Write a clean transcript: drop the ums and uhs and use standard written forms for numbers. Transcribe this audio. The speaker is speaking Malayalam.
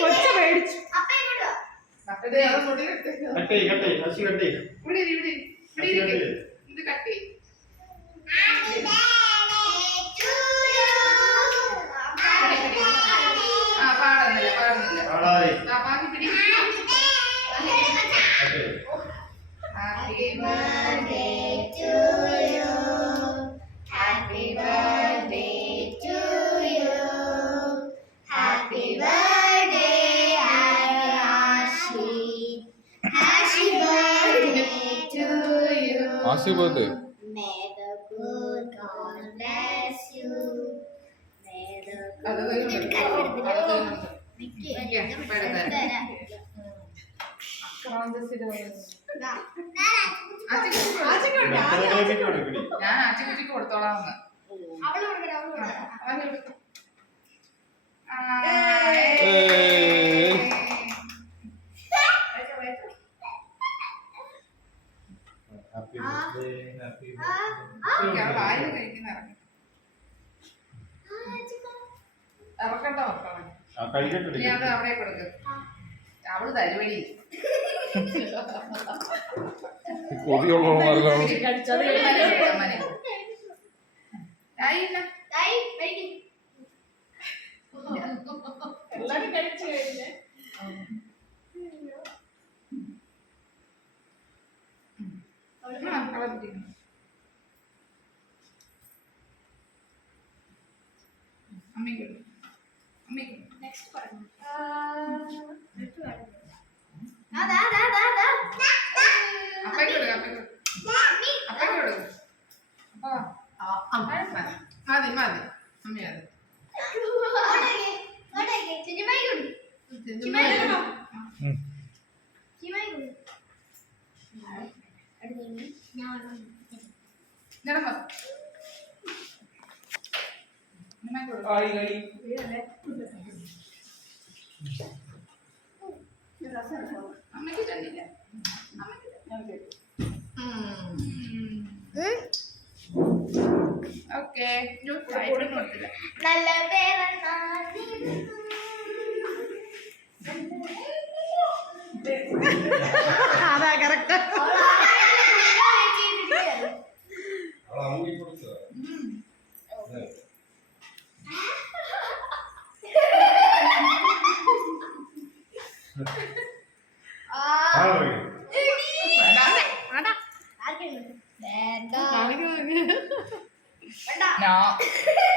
കൊച്ചു പേടിച്ചു. Happy birthday to you. Happy birthday to you. Happy birthday, Ashi. Happy birthday to you. Happy birthday. May the good God bless you. May the good ഞാൻ ആച്ചിക്കുച്ചിക്ക് കൊടുത്തോളാം. ഇറക്കട്ടോ നീ അത് അവിടെ കൊടുക്ക്. അവള് തരുവടി എല്ലാരും കഴിച്ചു കഴിഞ്ഞേ. Next part. മതി മതി അമ്മ അത് അമ്മയ്ക്ക് തന്നില്ല. ഓക്കെ നല്ല പേരെന്നാ